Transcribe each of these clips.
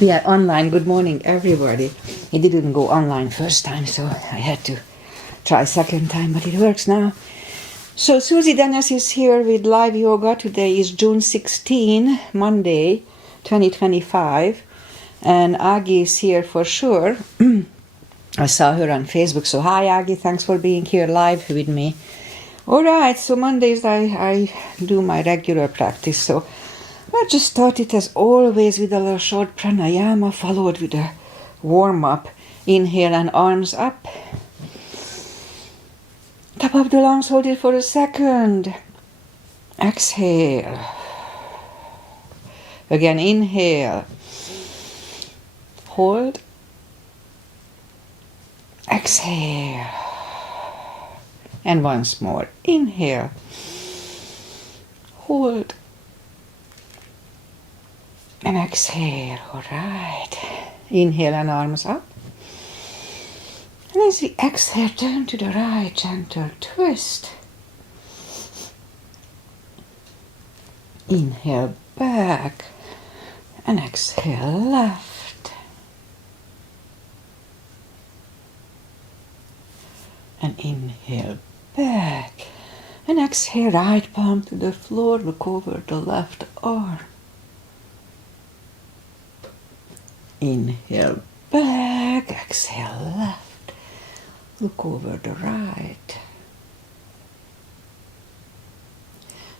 We are online. Good morning, everybody. It didn't go online first time, so I had to try second time, but it works now. So Susie Dennis is here with live yoga. Today is June 16, Monday, 2025. And Agi is here for sure. I saw her on Facebook. So hi, Agi. Thanks for being here live with me. All right. So Mondays I do my regular practice. So I just started as always with a little short pranayama followed with a warm-up. Inhale and arms up. Top of the lungs, hold it for a second. Exhale. Again, inhale. Hold. Exhale. And once more. Inhale. Hold. And exhale. All right. Inhale and arms up. And as we exhale, turn to the right, gentle twist. Inhale back. And exhale left. And inhale back. And exhale, right palm to the floor. Look over the left arm. Inhale back, exhale left, look over the right.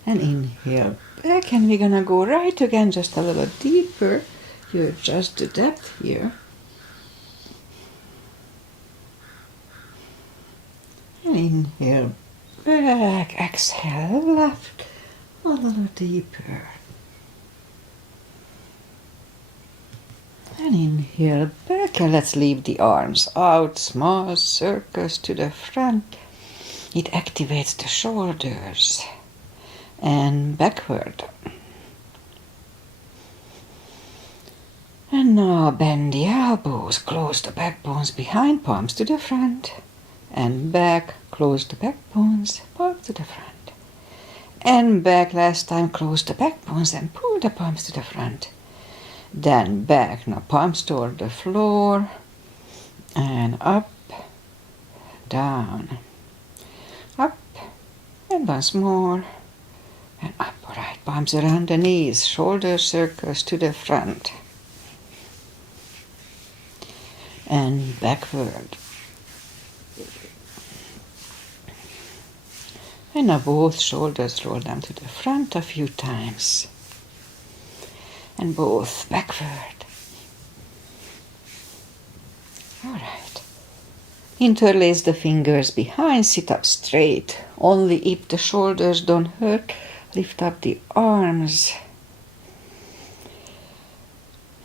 And inhale back, and we're gonna go right again, just a little deeper. You adjust the depth here. And inhale back, exhale left, a little deeper. And inhale back, and let's leave the arms out, small circles to the front. It activates the shoulders. And backward. And now bend the elbows, close the backbones behind, palms to the front. And back, close the backbones, palms to the front. And back, last time, close the backbones and pull the palms to the front. Then back, now palms toward the floor, and up, down, up, and once more, and up. All right, palms around the knees, shoulder circles to the front, and backward. And now both shoulders roll down to the front a few times. And both backward. All right. Interlace the fingers behind, sit up straight. Only if the shoulders don't hurt, lift up the arms.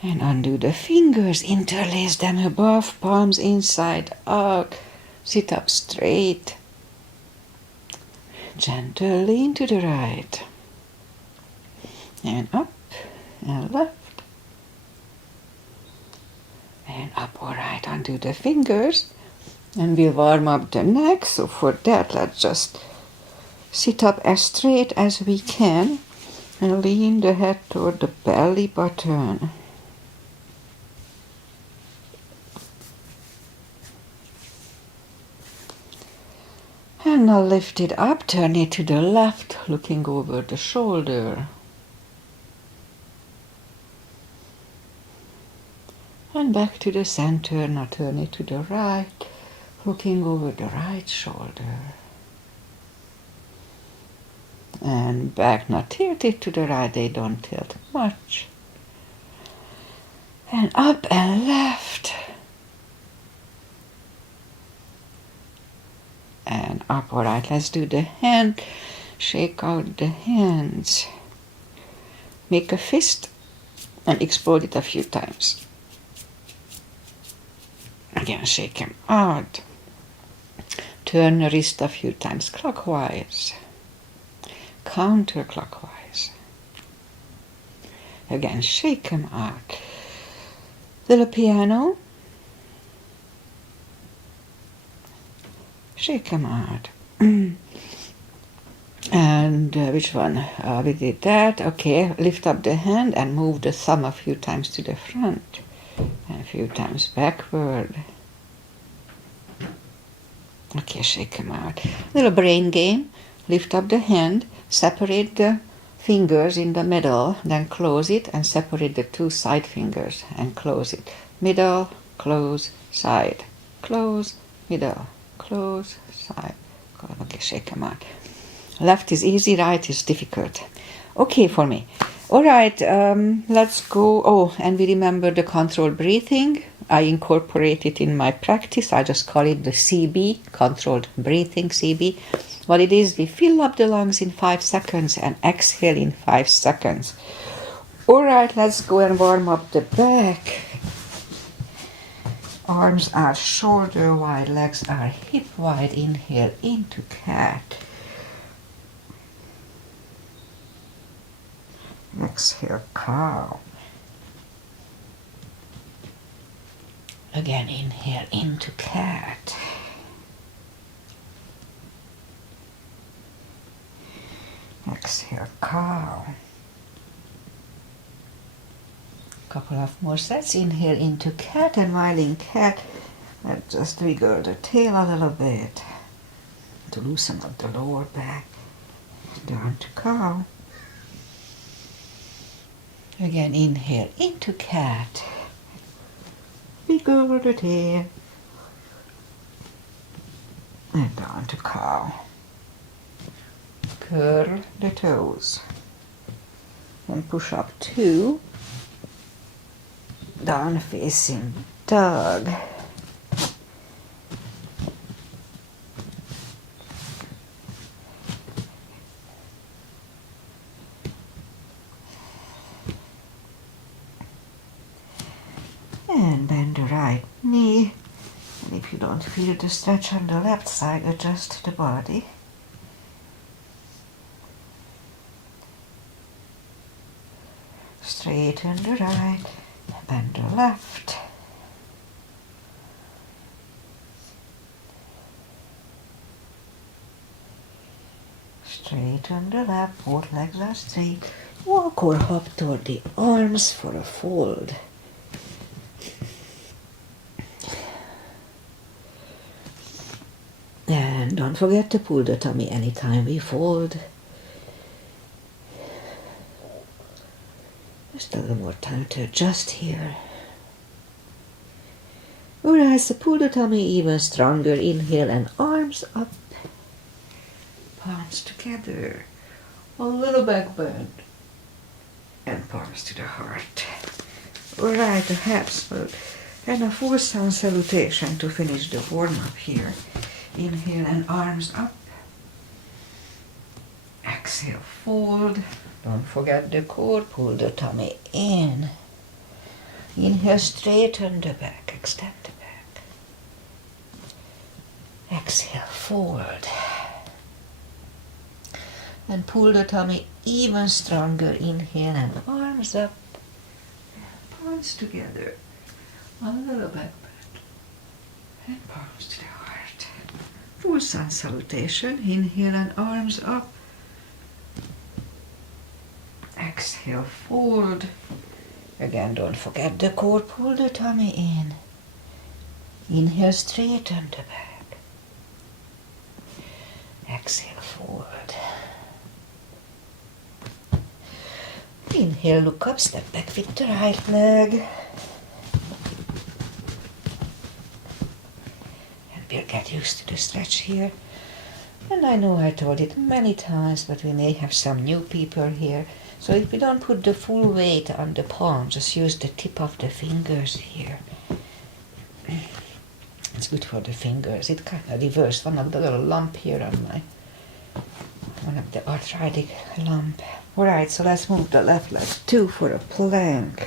And undo the fingers, interlace them above, palms inside out. Sit up straight. Gentle lean to the right. And up. And left. And up, all right, undo the fingers. And we'll warm up the neck. So for that, let's just sit up as straight as we can. And lean the head toward the belly button. And now lift it up, turn it to the left, looking over the shoulder. And back to the center, now turn it to the right, looking over the right shoulder. And back, now tilt it to the right, they don't tilt much. And up and left. And up, all right, let's do the hand. Shake out the hands. Make a fist and explode it a few times. Again, shake them out. Turn the wrist a few times clockwise. Counterclockwise. Again, shake them out. Little piano. Shake them out. And which one? We did that. Okay, lift up the hand and move the thumb a few times to the front and a few times backward. Okay, shake them out. Little brain game. Lift up the hand, separate the fingers in the middle, then close it and separate the two side fingers and close it. Middle, close, side. Close, middle, close, side. Okay, shake them out. Left is easy, right is difficult. Okay for me. All right, let's go. Oh, and we remember the controlled breathing. I incorporate it in my practice. I just call it the CB, controlled breathing, CB. What it is, we fill up the lungs in 5 seconds and exhale in 5 seconds. All right, let's go and warm up the back. Arms are shoulder wide, legs are hip wide. Inhale into cat. Exhale, cow. Again, inhale into cat. Exhale, cow. Couple of more sets. Inhale into cat, and while in cat, let's just wiggle the tail a little bit to loosen up the lower back. Down to cow. Again, inhale into cat. Wiggle the tail. And down to cow. Curl the toes. And push up 2. Down facing dog. And bend the right knee. And if you don't feel the stretch on the left side, adjust the body. Straighten the right, bend the left. Straighten the left, both legs are straight. Walk or hop toward the arms for a fold. And don't forget to pull the tummy anytime we fold. Just a little more time to adjust here. Alright, so pull the tummy even stronger. Inhale and arms up. Palms together. A little back bend. And palms to the heart. Alright, the hips move. And a full sun salutation to finish the warm-up here. Inhale and arms up. Exhale, fold. Don't forget the core. Pull the tummy in. Inhale, straighten the back. Extend the back. Exhale, fold. And pull the tummy even stronger. Inhale and arms up. Palms together. A little back bend. And palms to the heart. Full sun salutation. Inhale and arms up. Exhale, fold. Again, don't forget the core. Pull the tummy in. Inhale, straighten the back. Exhale, forward. Inhale, look up, step back with the right leg. And we'll get used to the stretch here. And I know I told it many times, but we may have some new people here. So if we don't put the full weight on the palm, just use the tip of the fingers here. It's good for the fingers. It kind of reversed one of the little lump here on my, one of the arthritic lump. Alright, so let's move the left leg too for a plank.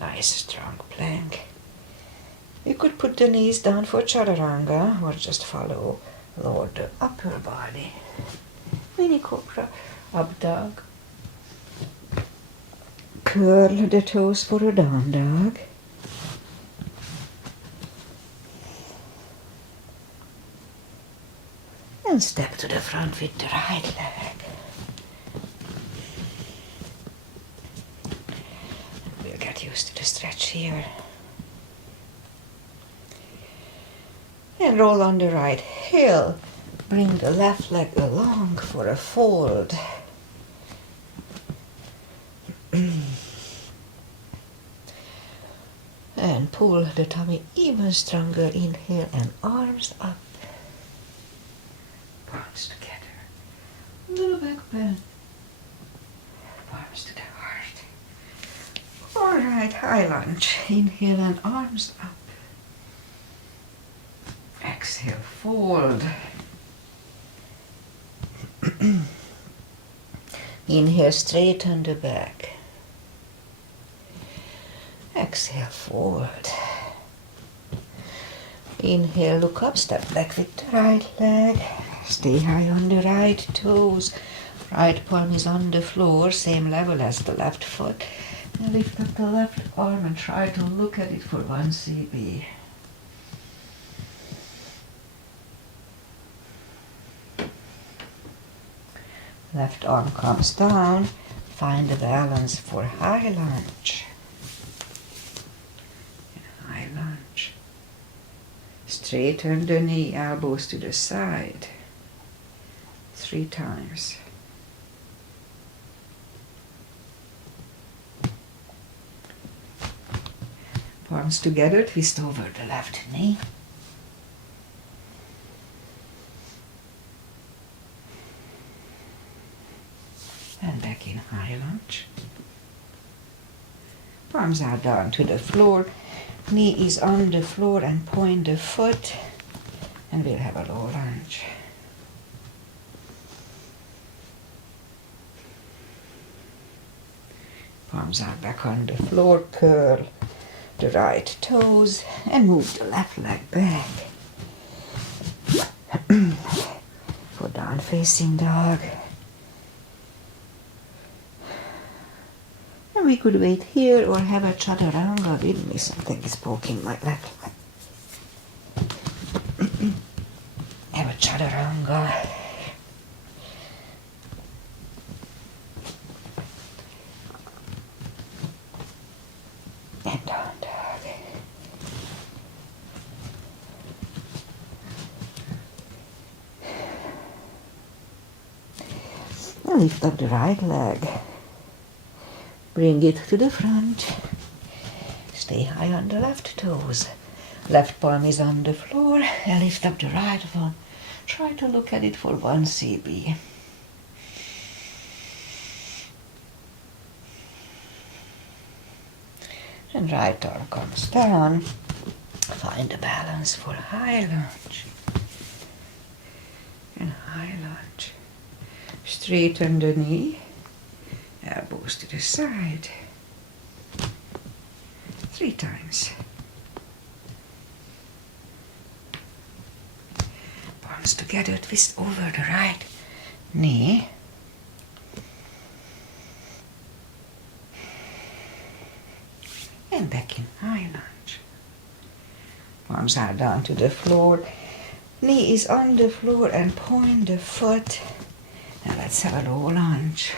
Nice strong plank. You could put the knees down for chaturanga or just follow lower the upper body. Mini cobra, up dog. Curl the toes for a down dog. And step to the front with the right leg. We'll get used to the stretch here. And roll on the right heel. Bring the left leg along for a fold. And pull the tummy even stronger. Inhale and arms up. Palms together. A little back bend. Palms to the heart. Alright, high lunge. Inhale and arms up. Exhale, fold. Inhale, straighten the back. Exhale, forward. Inhale, look up, step back with the right leg. Stay high on the right toes. Right palm is on the floor, same level as the left foot. And lift up the left arm and try to look at it for 1 cb. Left arm comes down. Find the balance for high lunge. High lunge. Straighten the knee, elbows to the side. 3 times. Palms together, twist over the left knee. And back in high lunge. Palms are down to the floor. Knee is on the floor and point the foot. And we'll have a low lunge. Palms are back on the floor. Curl the right toes and move the left leg back. For down facing dog. And we could wait here or have a chaturanga with me. Something is poking my leg. Have a chaturanga. And down dog. And lift up the right leg. Bring it to the front. Stay high on the left toes. Left palm is on the floor. And lift up the right one. Try to look at it for 1 cb. And right arm comes down. Find the balance for high lunge. And high lunge. Straighten the knee. Elbows to the side. 3 times. Palms together, twist over the right knee. And back in high lunge. Palms are down to the floor. Knee is on the floor and point the foot. Now let's have a low lunge.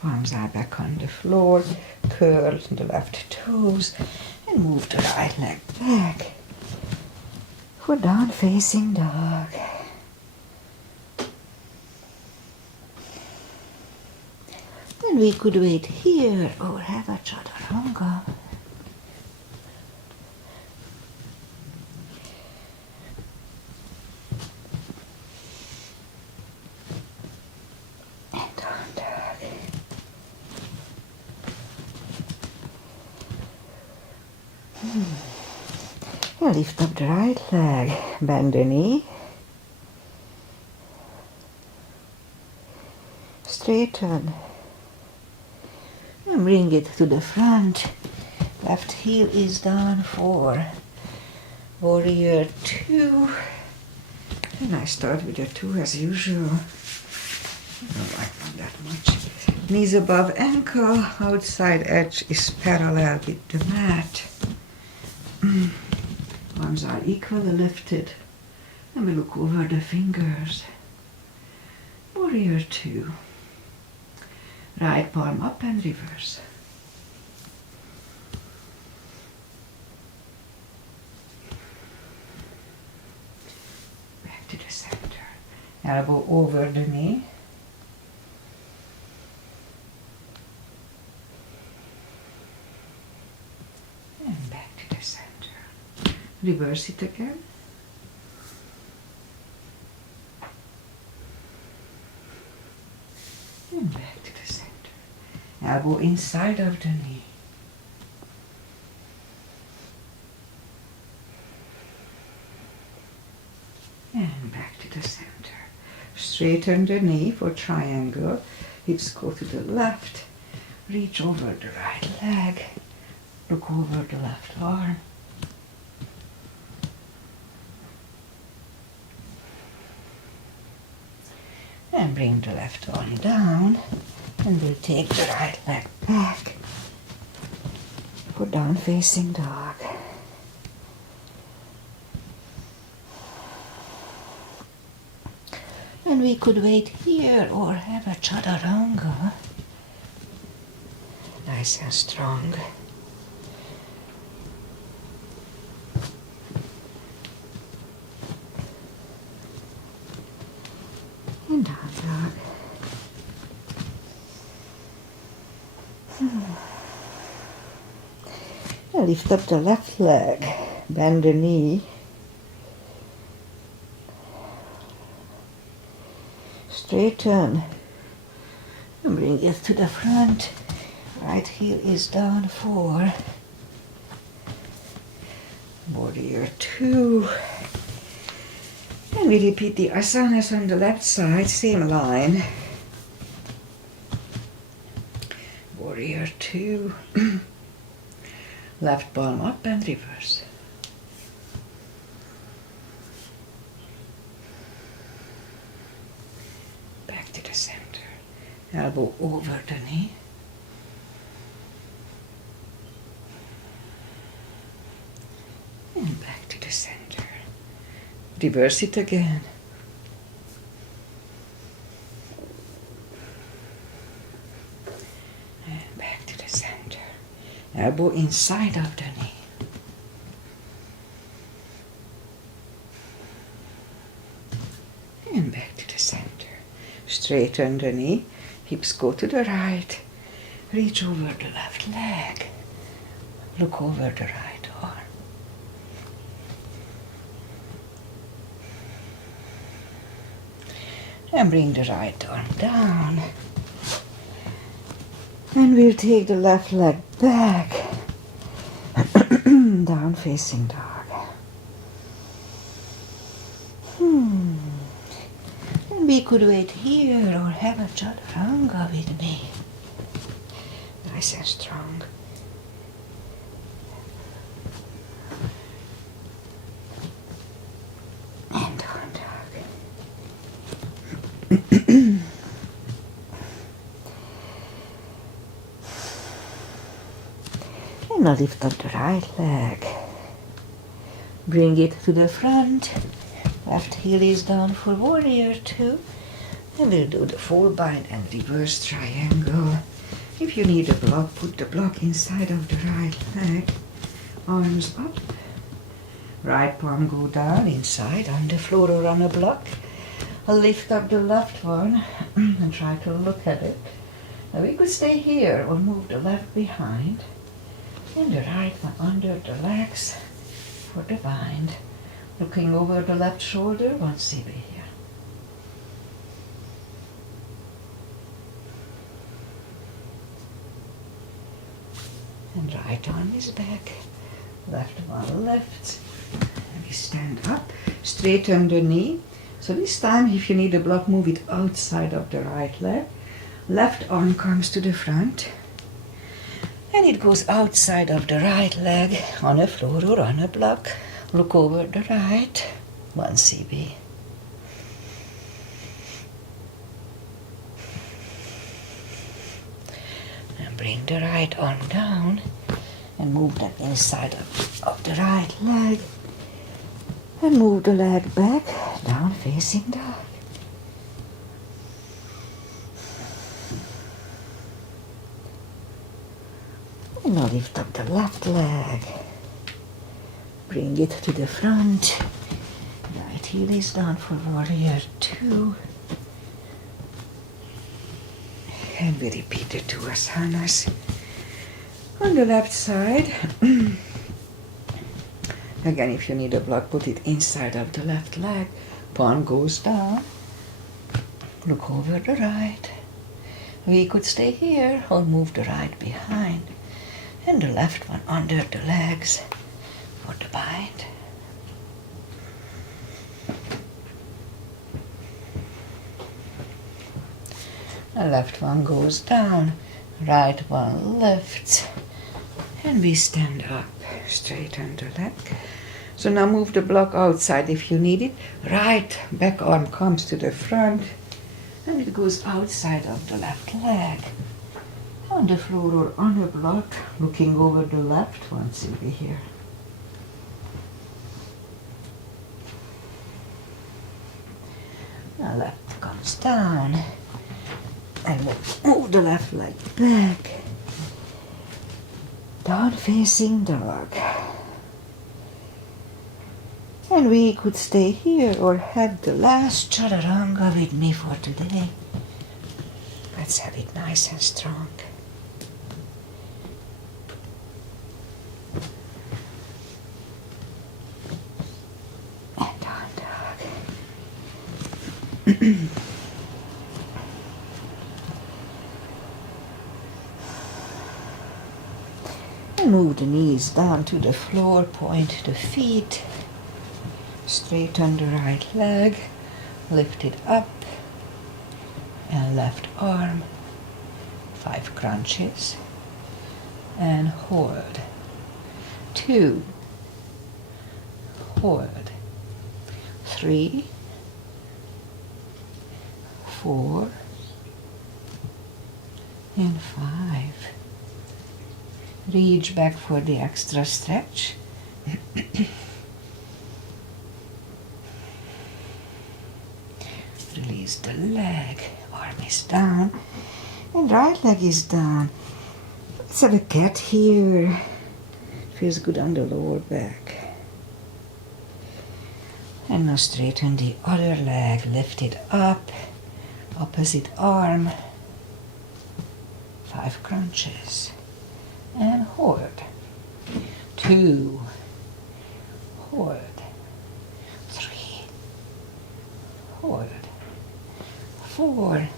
Palms are back on the floor. Curl the left toes and move the right leg back. For down facing dog. And we could wait here or have a chaturanga. And down dog. And lift up the right leg, bend the knee. Straighten. And bring it to the front. Left heel is down for warrior 2. And I start with a 2 as usual. No, not that much. Knees above ankle, outside edge is parallel with the mat. Arms are equally lifted. And we look over the fingers. Warrior 2. Right palm up and reverse. Back to the center. Elbow over the knee. And back to the center. Reverse it again. And back to the center. Elbow inside of the knee. And back to the center. Straighten the knee for triangle. Hips go to the left. Reach over the right leg. Look over the left arm. And bring the left arm down. And we'll take the right leg back for down facing dog. And we could wait here or have a chaturanga. Nice and strong. And down dog. Now lift up the left leg, bend the knee. Straighten and bring it to the front. Right heel is down 4. Warrior 2. And we repeat the asanas on the left side, same line. Warrior 2. Left palm up and reverse. Back to the center. Elbow over the knee. And back to the center. Reverse it again. And back to the center. Elbow inside of the knee. And back to the center. Straighten the knee. Hips go to the right. Reach over the left leg. Look over the right arm. And bring the right arm down. And we'll take the left leg back. Down facing dog. And we could wait here or have a chaturanga with me. Nice and strong. And down dog. And now lift up the right leg. Bring it to the front. Left heel is down for warrior 2. And we'll do the full bind and reverse triangle. If you need a block, put the block inside of the right leg. Arms up. Right palm go down inside on the floor or on a block. I'll lift up the left one and try to look at it. Now we could stay here or move the left behind. And the right one under the legs for the bind. Looking over the left shoulder, 1 CB here. And right arm is back, left one lifts. And we stand up, straighten the knee. So this time, if you need a block, move it outside of the right leg. Left arm comes to the front. And it goes outside of the right leg on a floor or on a block. Look over the right, 1 CB. And bring the right arm down and move them inside of the right leg. And move the leg back, down facing dog. And now lift up the left leg. Bring it to the front. Right heel is down for warrior 2. And we repeat the 2 asanas. On the left side, again, if you need a block, put it inside of the left leg. Palm goes down. Look over the right. We could stay here or move the right behind. And the left one under the legs for the bind. The left one goes down, right one lifts, and we stand up, straighten the leg. So now move the block outside if you need it. Right back arm comes to the front, and it goes outside of the left leg. On the floor or on the block, looking over the left one, Susie here. Now left comes down, and move the left leg back. Down facing dog. And we could stay here or have the last chaturanga with me for today. Let's have it nice and strong. And down dog. And move the knees down to the floor, point the feet. Straighten the right leg, lift it up, and left arm, 5 crunches, and hold, 2, hold, 3, 4, and 5. Reach back for the extra stretch. Release the leg, arm is down, and right leg is down. Let's have a cat here. Feels good on the lower back. And now straighten the other leg, lift it up, opposite arm, 5 crunches, and hold, 2, hold, 3, hold, 4,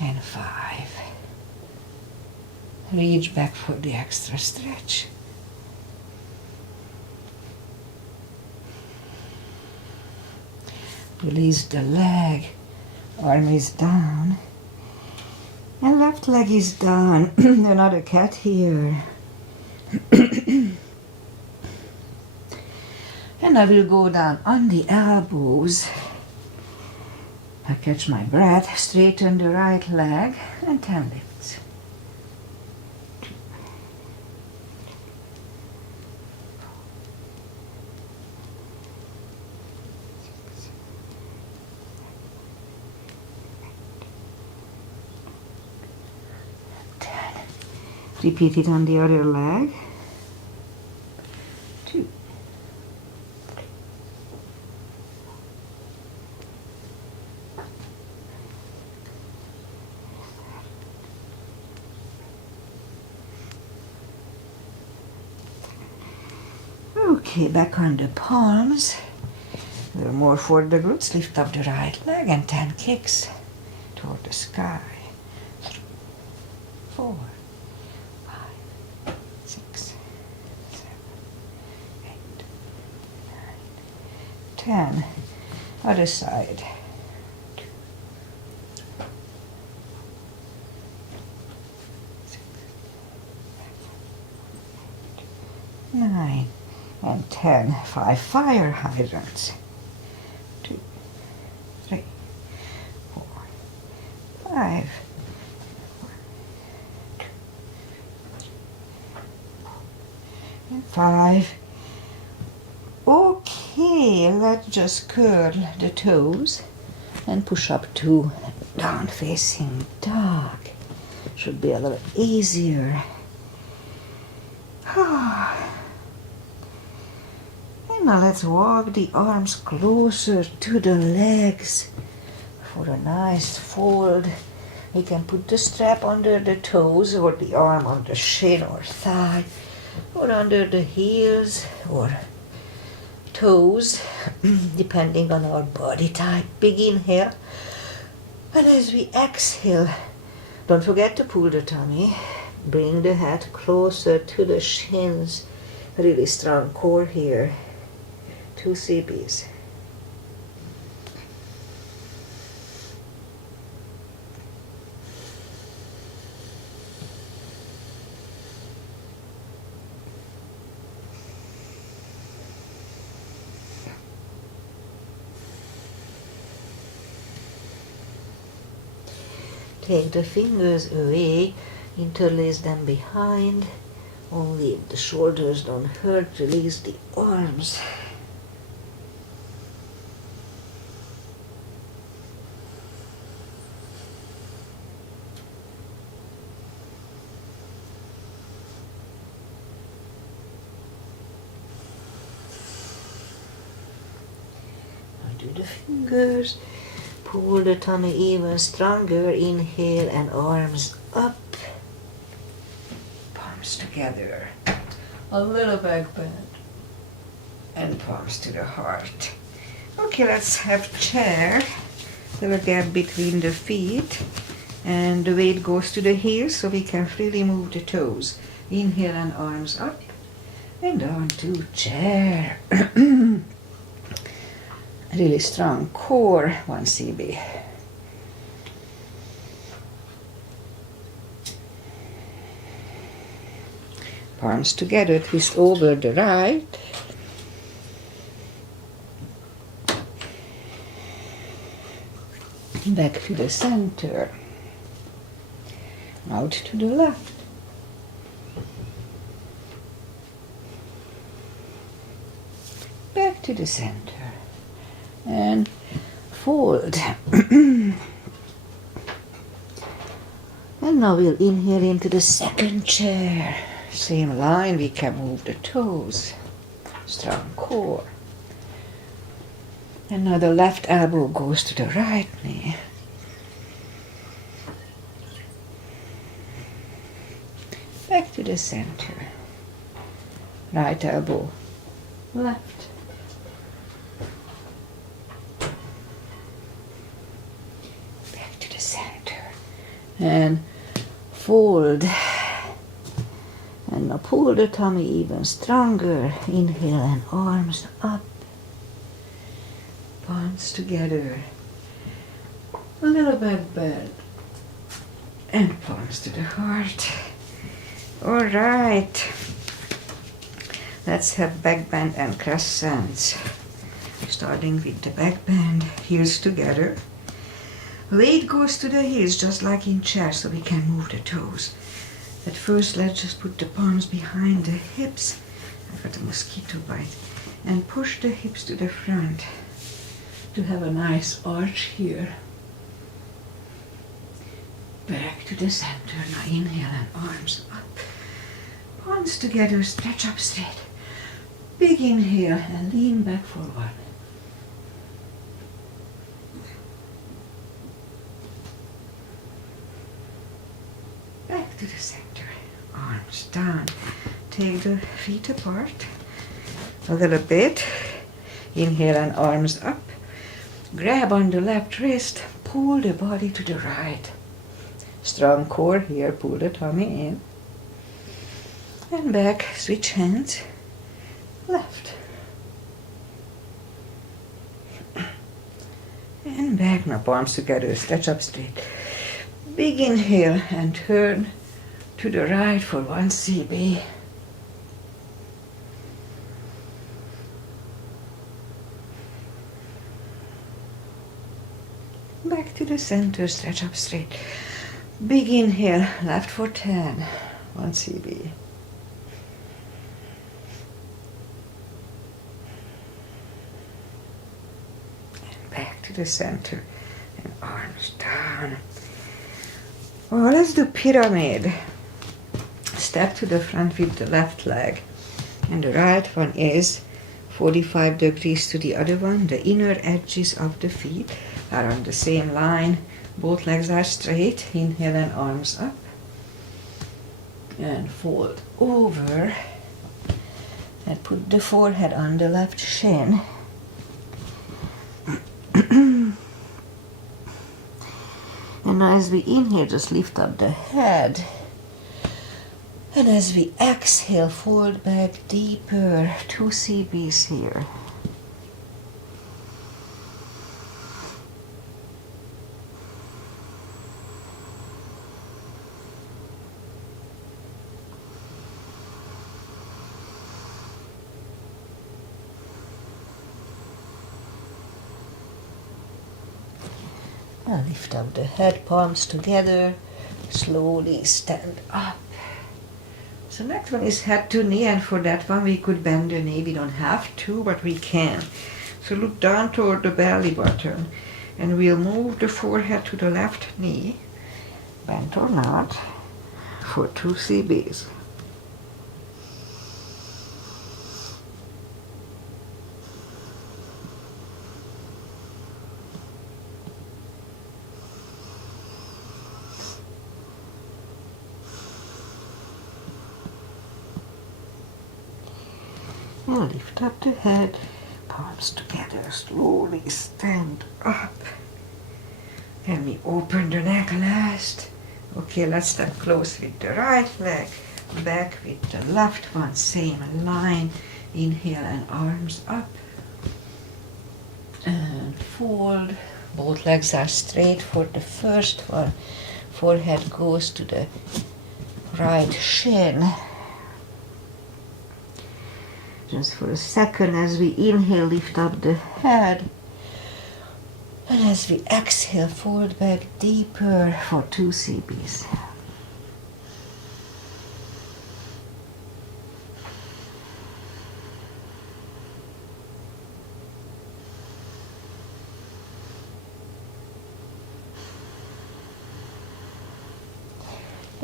and 5. Reach back for the extra stretch. Release the leg, arm is down, and left leg is down. Another cat here. And I will go down on the elbows. I catch my breath, straighten the right leg, and 10 lifts. 10. Repeat it on the other leg. 2. Okay, back on the palms. A little more for the glutes. Lift up the right leg and 10 kicks toward the sky. 3, 4, 5, 6, 7, 8, 9, 10. Other side. 2, 6, 7, 8, 9. And 10, 5 fire hydrants. 2, 3, 4, 5, 1, 2, 5. Okay, let's just curl the toes and push up 2, down facing dog. Should be a little easier. And now let's walk the arms closer to the legs for a nice fold. You can put the strap under the toes or the arm on the shin or thigh or under the heels or toes, depending on our body type. Big inhale. And as we exhale, don't forget to pull the tummy. Bring the head closer to the shins. Really strong core here. 2 CBs. Take the fingers away, interlace them behind. Only if the shoulders don't hurt, release the arms. Do the fingers, pull the tummy even stronger, inhale and arms up, palms together, a little back bend, and palms to the heart. Okay, let's have chair, little gap between the feet, and the weight goes to the heels so we can freely move the toes. Inhale and arms up, and down to chair. Really strong core, 1 CB. Palms together, twist over the right. Back to the center. Out to the left. Back to the center. And fold. And now we'll inhale into the second chair. Same line, we can move the toes. Strong core. And now the left elbow goes to the right knee. Back to the center. Right elbow left. And fold, and now pull the tummy even stronger. Inhale and arms up, palms together, a little back bend, and palms to the heart. All right, let's have back bend and crescents. Starting with the back bend, heels together. Weight goes to the heels, just like in chair, so we can move the toes. At first, let's just put the palms behind the hips. I've got a mosquito bite. And push the hips to the front to have a nice arch here. Back to the center. Now inhale and arms up. Palms together, stretch up straight. Big inhale and lean back forward. Back to the center, arms down. Take the feet apart a little bit. Inhale and arms up. Grab on the left wrist, pull the body to the right. Strong core here, pull the tummy in. And back, switch hands, left. And back, now palms together, stretch up straight. Big inhale and turn to the right for 1 CB. Back to the center, stretch up straight. Big inhale, left for 10, 1 CB. to the center. And arms down. Well, let's do pyramid. Step to the front with the left leg. And the right one is 45 degrees to the other one. The inner edges of the feet are on the same line. Both legs are straight. Inhale and arms up. And fold over. And put the forehead on the left shin. And as we inhale, just lift up the head. And as we exhale, fold back deeper. 2 CBs here. And lift up the head, palms together. Slowly stand up. So next one is head to knee, and for that one we could bend the knee. We don't have to, but we can. So look down toward the belly button, and we'll move the forehead to the left knee, bent or not, for 2 CBs. And lift up the head, palms together, slowly stand up. And we open the neck last. Okay, let's step close with the right leg, back with the left one, same line. Inhale and arms up. And fold. Both legs are straight for the first one. Forehead goes to the right shin. Just for a second, as we inhale, lift up the head. And as we exhale, fold back deeper for 2 CBs.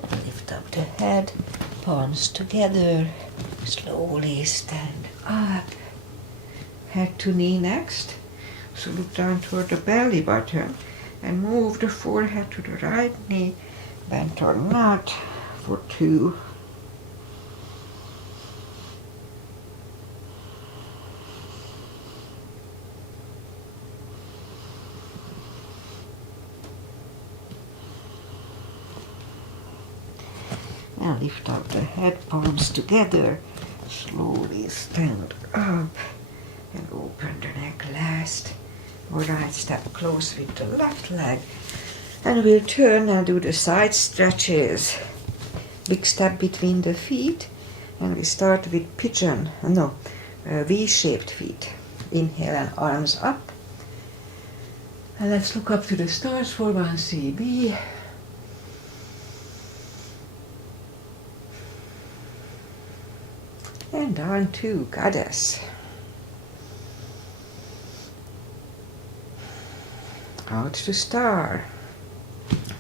And lift up the head, palms together. Slowly stand up. Head to knee next. So look down toward the belly button and move the forehead to the right knee, bent or not, for 2. And lift up the head, palms together. Slowly stand up and open the neck last. Alright, step close with the left leg. And we'll turn and do the side stretches. Big step between the feet. And we start with pigeon, V-shaped feet. Inhale and arms up. And let's look up to the stars for 1 CB. And down to goddess. Out to star.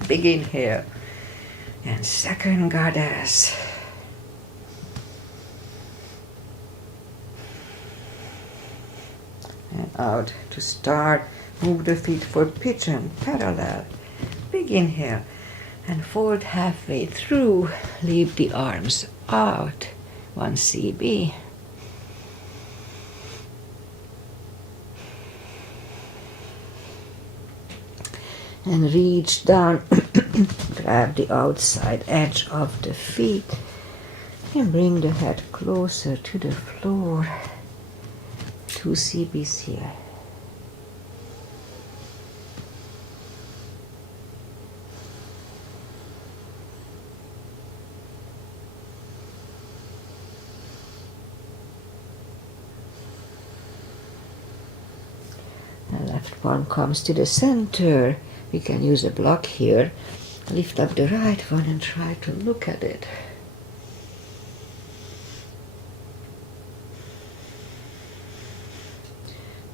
Big inhale. And second goddess. And out to star. Move the feet for pigeon, parallel. Big inhale. And fold halfway through. Leave the arms out. 1 CB. And reach down, grab the outside edge of the feet and bring the head closer to the floor. 2 CBs here. The left palm comes to the center. We can use a block here. Lift up the right one and try to look at it.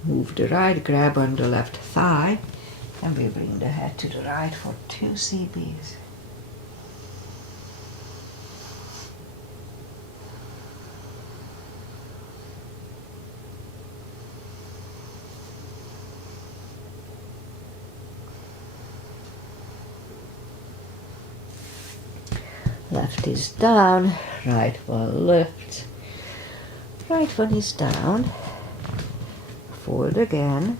Move the right, grab on the left thigh, and we bring the head to the right for 2 CBs. Left is down, right one lifts. Right one is down. Fold again.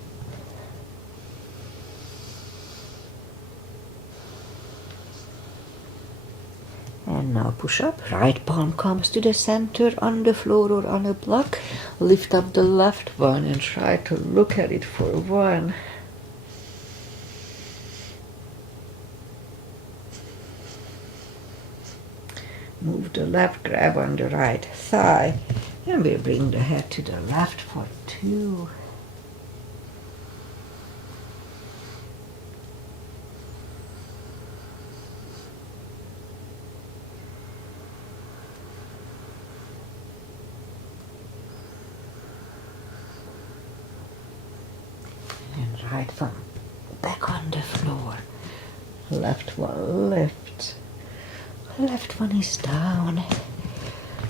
And now push up. Right palm comes to the center on the floor or on a block. Lift up the left one and try to look at it for 1. Move the left, grab on the right thigh, and we bring the head to the left for 2. And right one back on the floor. Left one lifts. Left one is down.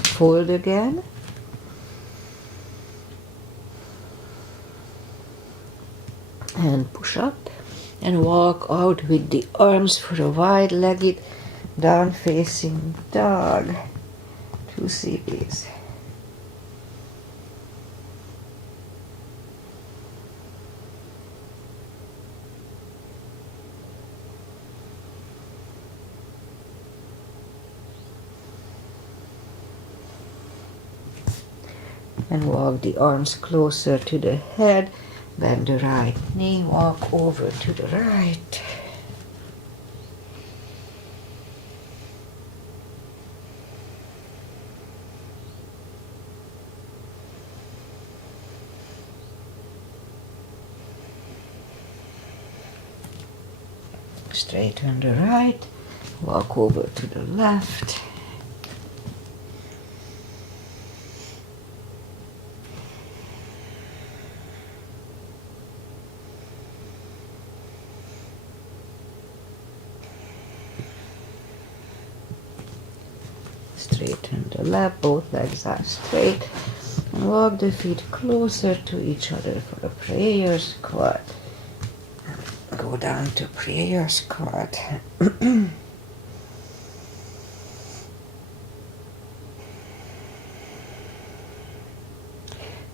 Fold again. And push up. And walk out with the arms for a wide-legged down-facing dog. 2 CBs. And walk the arms closer to the head, bend the right knee, walk over to the right. Straighten the right, walk over to the left. Straighten the left, both legs are straight, and walk the feet closer to each other for a prayer squat. Go down to prayer squat. And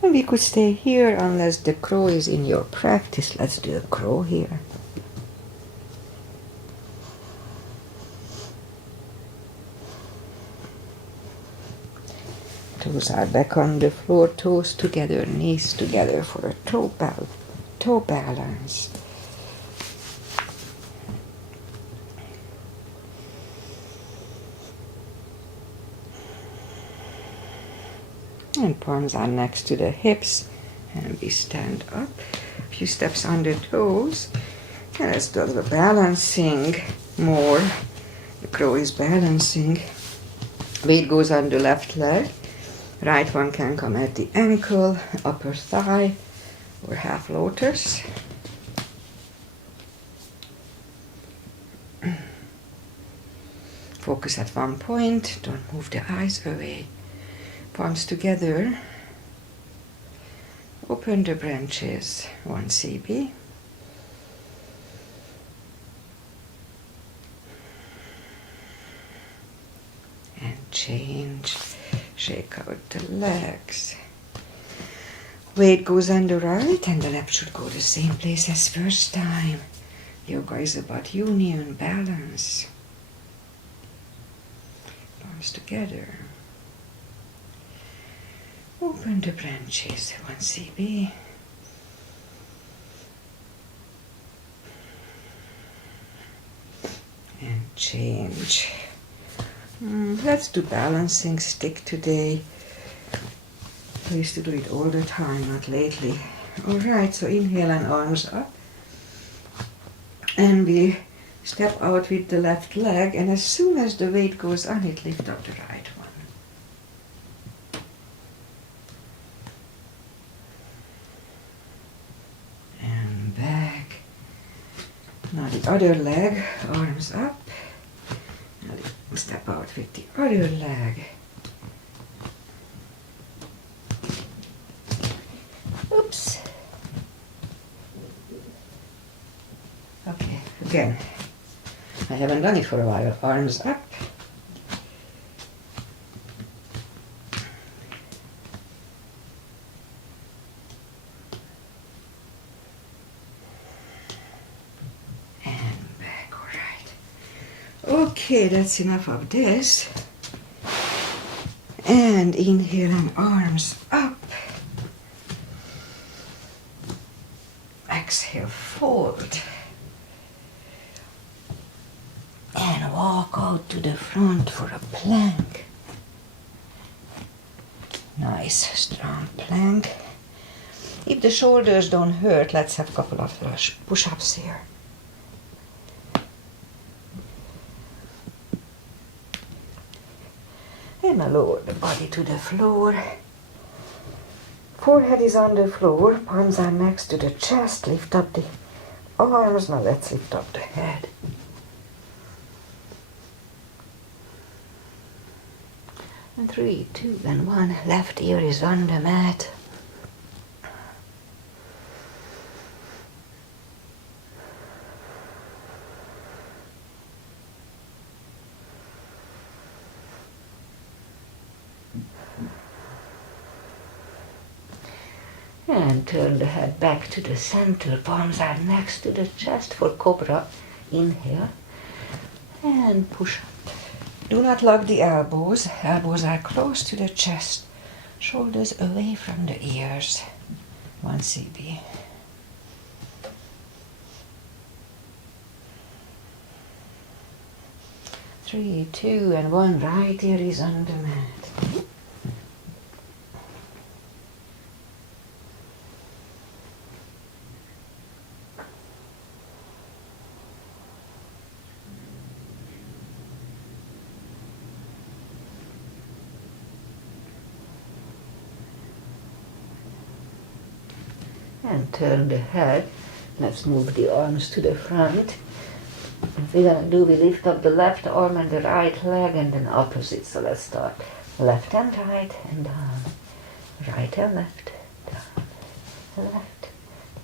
we could stay here unless the crow is in your practice. Let's do a crow here. Toes are back on the floor, toes together, knees together for a toe balance. And palms are next to the hips, and we stand up. A few steps on the toes. And let's do a little balancing more. The crow is balancing. Weight goes on the left leg. Right one can come at the ankle, upper thigh, or half lotus. Focus at one point, don't move the eyes away. Palms together. Open the branches, 1 CB. And change. Shake out the legs. Weight goes on the right and the left should go the same place as first time. Yoga is about union, balance. Palms together. Open the branches, 1 CB. And change. Let's do balancing stick today. I used to do it all the time, not lately. Alright, so inhale and arms up. And we step out with the left leg, and as soon as the weight goes on it, lift up the right one. Now the other leg, arms up. Now step out with the other leg. Oops. Okay, again. I haven't done it for a while. Arms up. And back, all right. Okay, that's enough of this. And inhale and arms up. Exhale, fold. And walk out to the front for a plank. Nice, strong plank. If the shoulders don't hurt, let's have a couple of push-ups here. And I lower the body to the floor. Forehead is on the floor, palms are next to the chest. Lift up the arms. Now let's lift up the head. And 3, 2, and 1. Left ear is on the mat. And turn the head back to the center. Palms are next to the chest for cobra. Inhale. And push up. Do not lock the elbows. Elbows are close to the chest. Shoulders away from the ears. 1 CB. Three, 2, and 1. Right ear is on the mat. And turn the head. Let's move the arms to the front. What we're gonna do, we lift up the left arm and the right leg and then opposite. So let's start left and right and down. Right and left, down, left,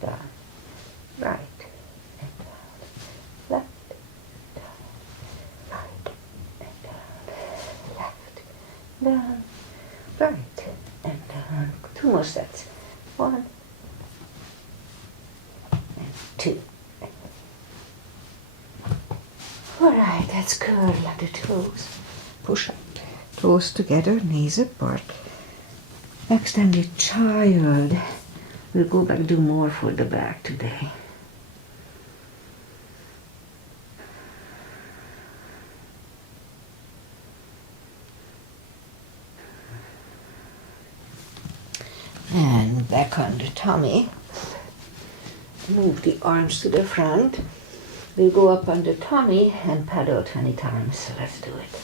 down, right and down, left, down, right and down, left, down, right and down. 2 more sets. 1, 2. Alright, let's curl the toes. Push up. Toes together, knees apart. Extended child. We'll go back, do more for the back today. And back on the tummy. Move the arms to the front. We'll go up on the tummy and paddle 20 times. So let's do it.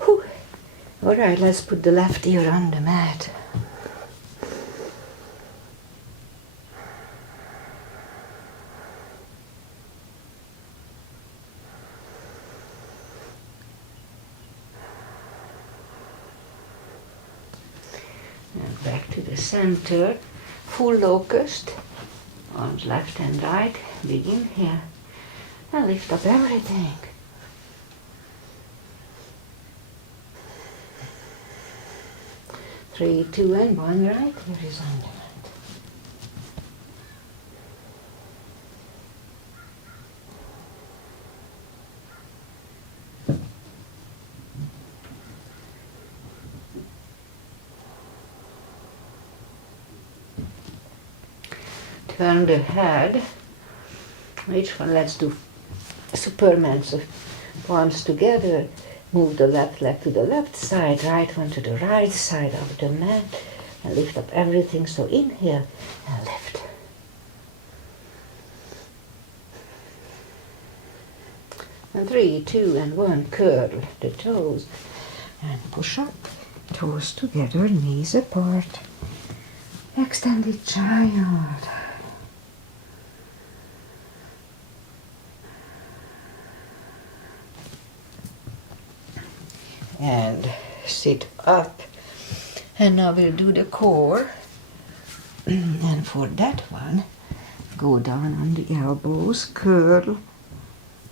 Whew. All right, let's put the left ear on the mat. And back to the center, full locust, arms left and right, begin here, and lift up everything. Three, 2, and 1, right, here is on the mat. Turn the head. Each one, let's do Superman. So palms together. Move the left leg to the left side, right one to the right side of the mat, and lift up everything. So inhale and lift. And 3, 2, and 1. Curl the toes and push up. Toes together, knees apart. Extended child. And sit up. And now we'll do the core. And for that one, go down on the elbows, curl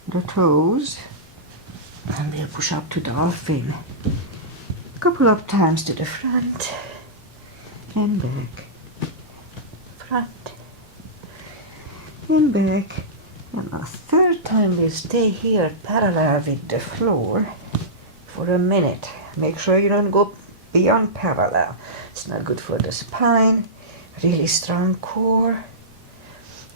the toes, and we'll push up to dolphin. A couple of times to the front and back, front and back. And a third time we'll stay here parallel with the floor for a minute. Make sure you don't go beyond parallel. It's not good for the spine. Really strong core.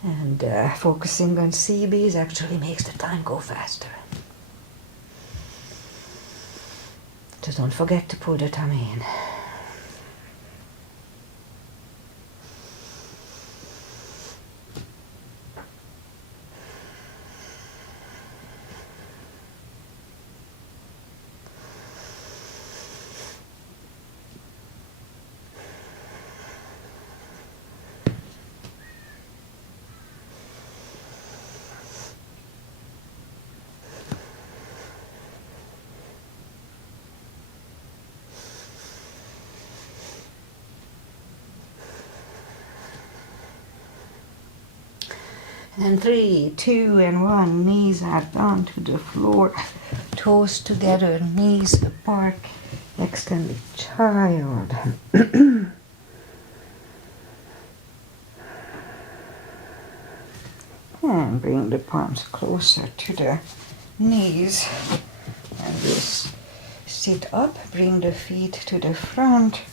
And focusing on CBs actually makes the time go faster. Just don't forget to pull the tummy in. And 3, 2, and 1. Knees are down to the floor. Toes together, knees apart. Extended child. And bring the palms closer to the knees. And we'll sit up. Bring the feet to the front.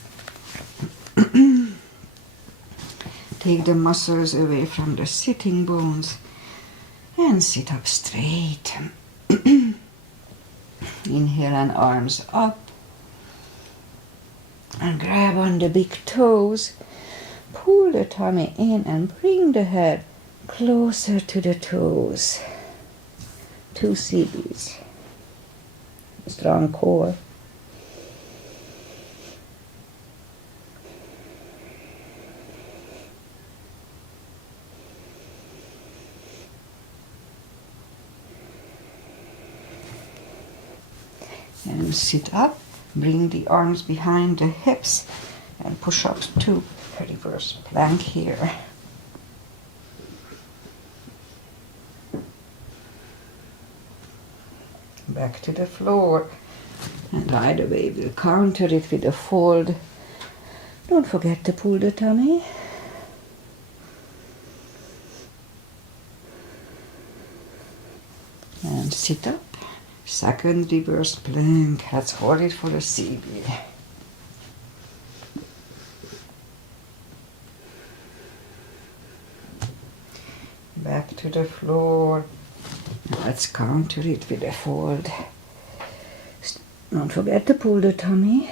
Take the muscles away from the sitting bones and sit up straight. Inhale and arms up. And grab on the big toes. Pull the tummy in and bring the head closer to the toes. 2 CBs. Strong core. And sit up, bring the arms behind the hips and push up to reverse plank here. Back to the floor. And either way we'll counter it with a fold. Don't forget to pull the tummy. And sit up. Second reverse plank. Let's hold it for a CB. Back to the floor. Let's counter it with a fold. Don't forget to pull the tummy.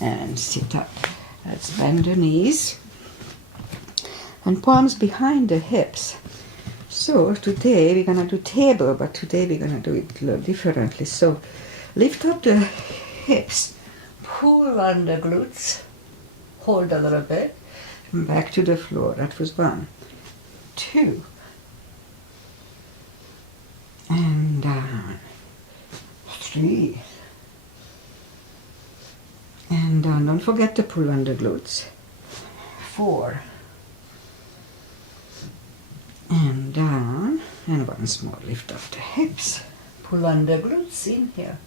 And sit up. Let's bend the knees. And palms behind the hips. So today we're gonna do table, but today we're gonna do it a little differently. So lift up the hips, pull on the glutes, hold a little bit, and back to the floor. That was 1, 2, and down, 3, and down. Don't forget to pull on the glutes. 4. And down, and once more lift up the hips, pull on the glutes in here,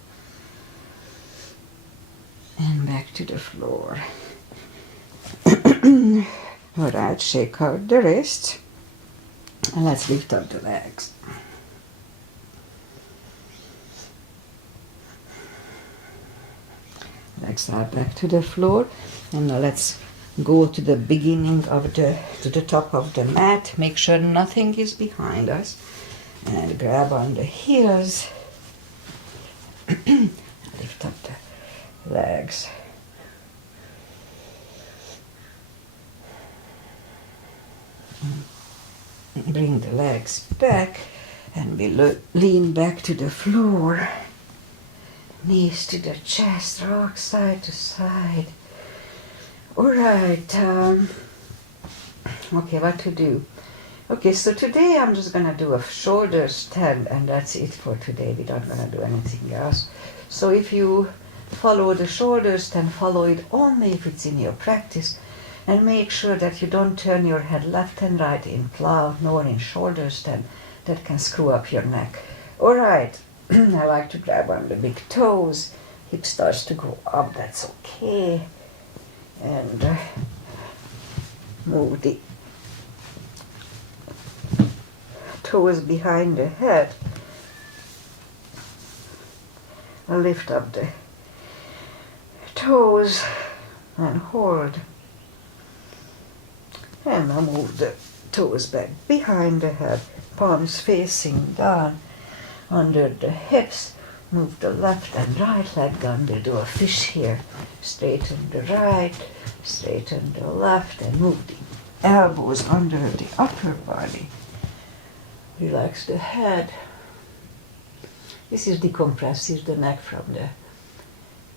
and back to the floor. Alright, shake out the wrists, and let's lift up the legs. Legs are back to the floor, and now let's go to the beginning of to the top of the mat. Make sure nothing is behind us. And grab on the heels. Lift up the legs. Bring the legs back And we lean back to the floor. Knees to the chest, rock side to side. Alright, okay, what to do? Okay, so today I'm just gonna do a shoulder stand and that's it for today. We're not gonna do anything else. So if you follow the shoulder stand, follow it only if it's in your practice, and make sure that you don't turn your head left and right in plow nor in shoulder stand. That can screw up your neck. Alright, I like to grab on the big toes. Hip starts to go up, that's okay. And move the toes behind the head. I lift up the toes and hold. And I move the toes back behind the head, palms facing down under the hips. Move the left and right leg under, do a fish here. Straighten the right, straighten the left, and move the elbows under the upper body. Relax the head. This is decompresses the neck from the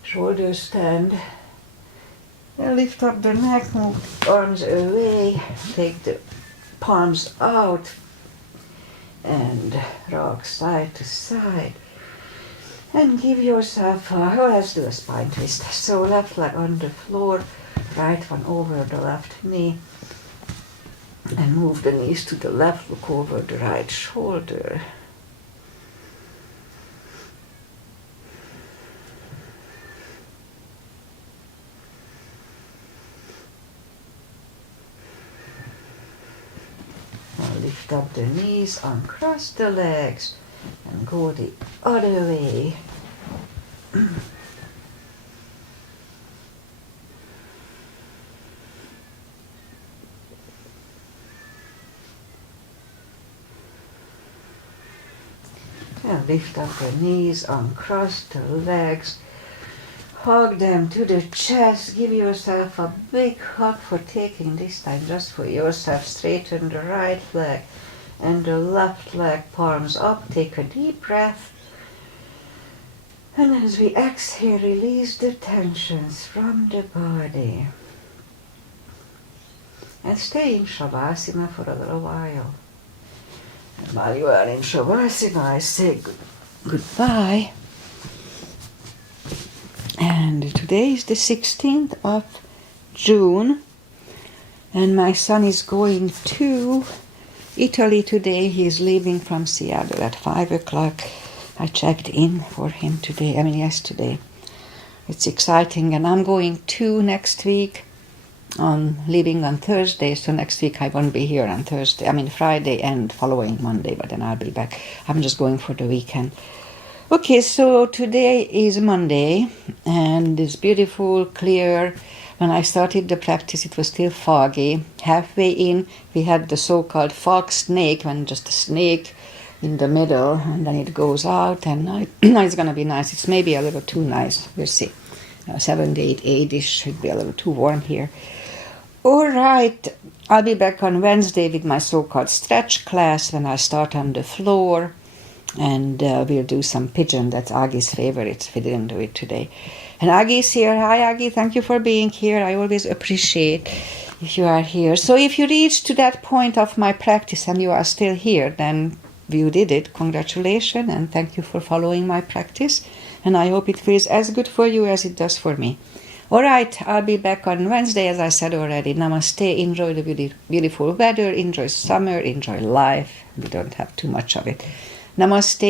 shoulder stand. And lift up the neck, move the arms away, take the palms out, and rock side to side. And give yourself let's do a spine twist. So left leg on the floor, right one over the left knee. And move the knees to the left, look over the right shoulder. Now lift up the knees, uncross the legs, and go the other way. And lift up the knees, uncross the legs, hug them to the chest, give yourself a big hug for taking this time just for yourself. Straighten the right leg and the left leg, palms up, take a deep breath. And as we exhale, release the tensions from the body. And stay in Shavasana for a little while. And while you are in Shavasana, I say goodbye. And today is the 16th of June. And my son is going to Italy today. He is leaving from Seattle at 5 o'clock. I checked in for him yesterday. It's exciting. And I'm going too next week. Leaving on Thursday, so next week I won't be here on Friday and following Monday, but then I'll be back. I'm just going for the weekend. Okay, so today is Monday, and it's beautiful, clear. When I started the practice, it was still foggy. Halfway in, we had the so-called fog snake, when just a snake in the middle, and then it goes out, and now it's going to be nice. It's maybe a little too nice. We'll see. 78, 8-ish, should be a little too warm here. All right, I'll be back on Wednesday with my so-called stretch class when I start on the floor, and we'll do some pigeon. That's Agi's favorite. We didn't do it today. And Agi's here. Hi, Agi. Thank you for being here. I always appreciate if you are here. So if you reach to that point of my practice and you are still here, then you did it. Congratulations, and thank you for following my practice. And I hope it feels as good for you as it does for me. All right, I'll be back on Wednesday, as I said already. Namaste. Enjoy the beautiful weather. Enjoy summer. Enjoy life. We don't have too much of it. Namaste.